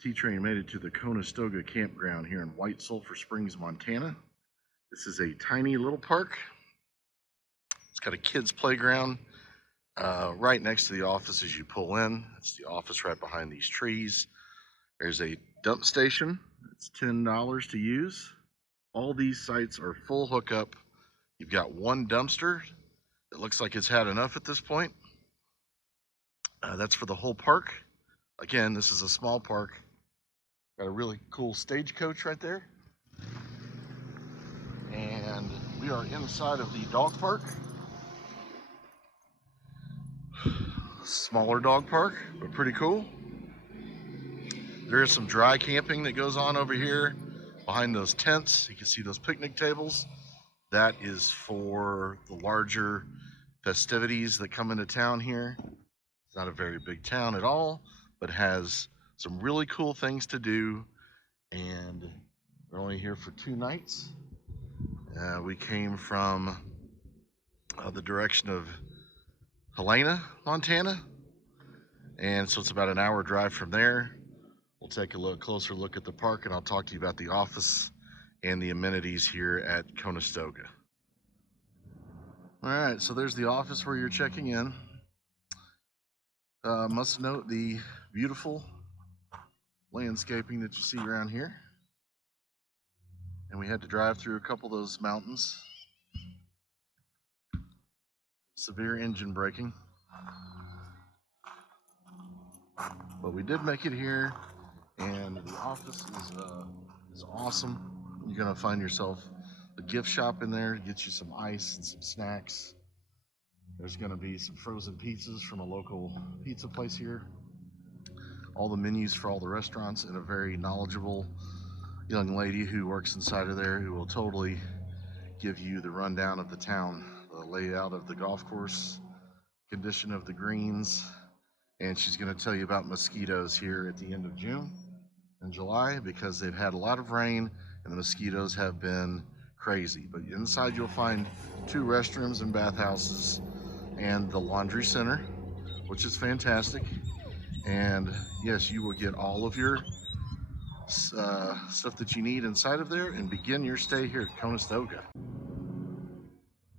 T-Train made it to the Conestoga Campground here in White Sulphur Springs, Montana. This is a tiny little park. It's got a kids playground right next to the office as you pull in. It's the office right behind these trees. There's a dump station. It's $10 to use. All these sites are full hookup. You've got one dumpster. It looks like it's had enough at this point. That's for the whole park. Again, this is a small park. Got a really cool stagecoach right there. And we are inside of the dog park. Smaller dog park, but pretty cool. There is some dry camping that goes on over here behind those tents. You can see those picnic tables. That is for the larger festivities that come into town here. It's not a very big town at all, but has some really cool things to do. And we're only here for 2 nights. We came from the direction of Helena, Montana, and so it's about an hour drive from there. We'll take a closer look at the park, and I'll talk to you about the office and the amenities here at Conestoga. All right, so there's the office where you're checking in. Must note the beautiful landscaping that you see around here. And we had to drive through a couple of those mountains. Severe engine braking. But we did make it here, and the office is awesome. You're gonna find yourself a gift shop in there to get you some ice and some snacks. There's gonna be some frozen pizzas from a local pizza place here. All the menus for all the restaurants, and a very knowledgeable young lady who works inside of there who will totally give you the rundown of the town, the layout of the golf course, condition of the greens, and she's going to tell you about mosquitoes here at the end of June and July, because they've had a lot of rain and the mosquitoes have been crazy. But inside you'll find 2 restrooms and bathhouses and the laundry center, which is fantastic. And yes, you will get all of your stuff that you need inside of there and begin your stay here at Conestoga.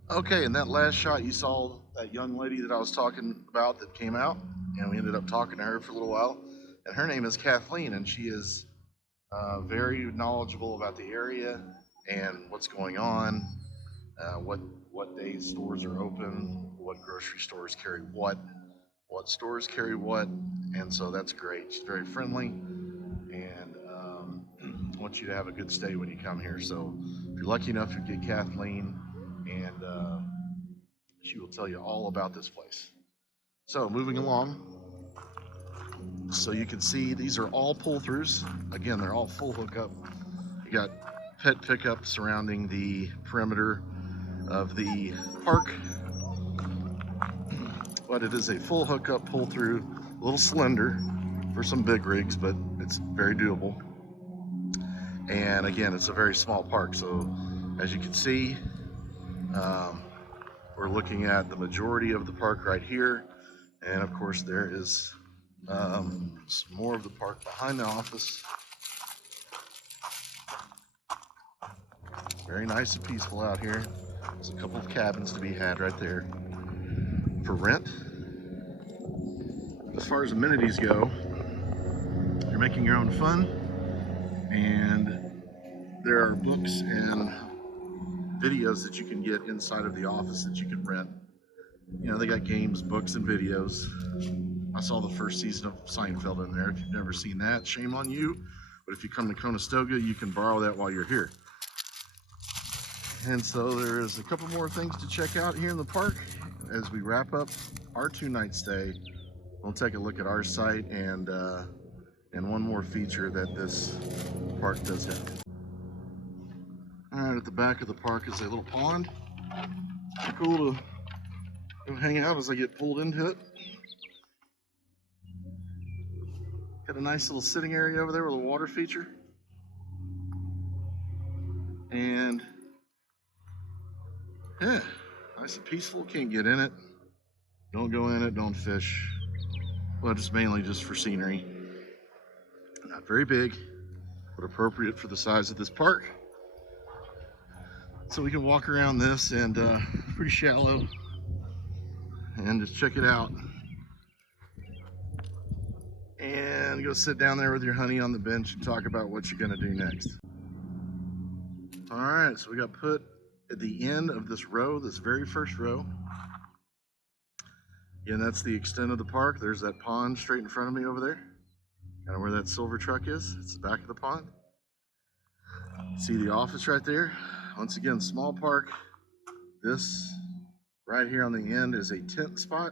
Okay, in that last shot you saw that young lady that I was talking about that came out, and we ended up talking to her for a little while. And her name is Kathleen, and she is very knowledgeable about the area and what's going on, what days stores are open, what grocery stores carry what stores carry what, and so that's great. She's very friendly, and wants you to have a good stay when you come here. So if you're lucky enough to get Kathleen, and she will tell you all about this place. So moving along, so you can see these are all pull-throughs. Again, they're all full hookup. You got pet pickup surrounding the perimeter of the park, but it is a full hookup pull-through, a little slender for some big rigs, but it's very doable. And again, it's a very small park, so as you can see, we're looking at the majority of the park right here, and of course there is some more of the park behind the office. Very nice and peaceful out here. There's a couple of cabins to be had right there for rent. As far as amenities go, you're making your own fun, and there are books and videos that you can get inside of the office that you can rent. You know, they got games, books, and videos. I saw the first season of Seinfeld in there. If you've never seen that, shame on you. But if you come to Conestoga, you can borrow that while you're here. And so there is a couple more things to check out here in the park as we wrap up our 2-night stay. We'll take a look at our site and one more feature that this park does have. All right, at the back of the park is a little pond. Cool to go hang out as I get pulled into it. Got a nice little sitting area over there with a water feature. And yeah, nice and peaceful. Can't get in it. Don't go in it, don't fish. Well, it's mainly just for scenery. Not very big, but appropriate for the size of this park. So we can walk around this, and pretty shallow, and just check it out. And go sit down there with your honey on the bench and talk about what you're gonna do next. All right, so we got put at the end of this row, this very first row. Again, that's the extent of the park. There's that pond straight in front of me over there. Kind of where that silver truck is. It's the back of the pond. See the office right there? Once again, small park. This right here on the end is a tent spot,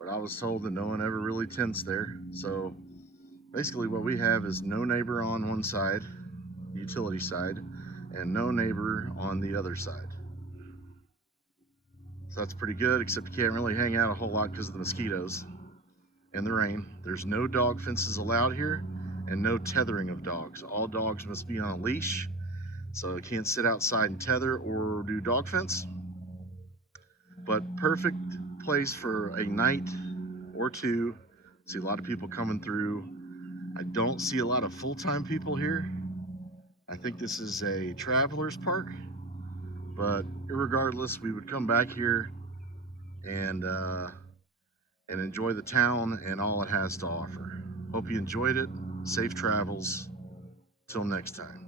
but I was told that no one ever really tents there. So basically what we have is no neighbor on one side, utility side, and no neighbor on the other side. So that's pretty good, except you can't really hang out a whole lot because of the mosquitoes and the rain. There's no dog fences allowed here, and no tethering of dogs. All dogs must be on a leash, so you can't sit outside and tether or do dog fence. But perfect place for a night or two. See a lot of people coming through. I don't see a lot of full-time people here. I think this is a traveler's park, but irregardless, we would come back here and enjoy the town and all it has to offer. Hope you enjoyed it. Safe travels. Till next time.